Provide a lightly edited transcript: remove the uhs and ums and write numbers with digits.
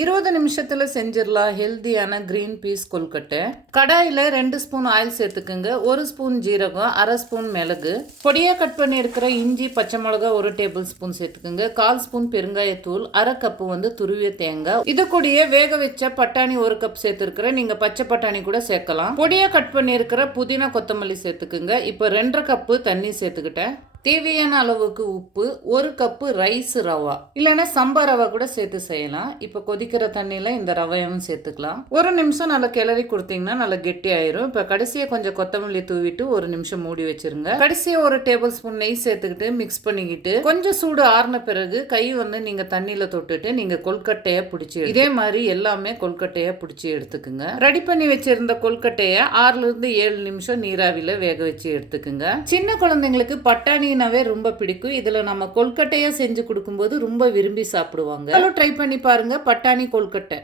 20 நிமிஷத்துல செஞ்சிடலாம் ஹெல்தியான கிரீன் பீஸ் கொல்கட்டை. கடாயில் 2 ஸ்பூன் ஆயில் சேர்த்துக்குங்க. 1 ஸ்பூன் ஜீரகம், 1/2 ஸ்பூன் மிளகு, பொடியாக கட் பண்ணி இருக்கிற இஞ்சி, பச்சை மிளகா 1 டேபிள் ஸ்பூன் சேர்த்துக்குங்க. 1/4 ஸ்பூன் பெருங்காயத்தூள், 1/2 கப்பு துருவிய தேங்காய். இது கூடயே வேக வச்ச பட்டாணி 1 கப் சேர்த்துருக்கிறேன். நீங்க பச்சை பட்டாணி கூட சேர்க்கலாம். பொடியாக கட் பண்ணி இருக்கிற புதினா, கொத்தமல்லி சேர்த்துக்குங்க. இப்போ 2.5 கப்பு தண்ணி சேர்த்துக்கிட்டேன். தேவையான அளவுக்கு உப்பு, 1 கப்பு ரைஸ் ரவா, இல்லைன்னா சம்பா ரவா கூட சேர்த்து செய்யலாம். இப்போ கொதிக்கிற தண்ணியில் இந்த ரவையும் சேர்த்துக்கலாம். 1 நிமிஷம் நல்லா கிளறி கொடுத்தீங்கன்னா நல்லா கெட்டி ஆயிரும். இப்போ கடைசியாக கொஞ்சம் கொத்தமல்லி தூவிட்டு 1 நிமிஷம் மூடி வச்சிருங்க. கடைசியாக 1 டேபிள் ஸ்பூன் நெய் சேர்த்துக்கிட்டு மிக்ஸ் பண்ணிக்கிட்டு கொஞ்சம் சூடு ஆறின பிறகு கை நீங்க தண்ணியில தொட்டுட்டு நீங்க கொல்கட்டையை பிடிச்சி இதே மாதிரி எல்லாமே கொல்கட்டையை பிடிச்சி எடுத்துக்குங்க. ரெடி பண்ணி வச்சிருந்த கொல்கட்டையை 6 இருந்து 7 நிமிஷம் நீராவில வேக வச்சு எடுத்துக்குங்க. சின்ன குழந்தைங்களுக்கு பட்டாணி ரொம்ப பிடிக்கும். இதுல நம்ம கொல்கட்டையா செஞ்சு கொடுக்கும்போது ரொம்ப விரும்பி சாப்பிடுவாங்க. ட்ரை பண்ணி பாருங்க பட்டாணி கொல்கட்டை.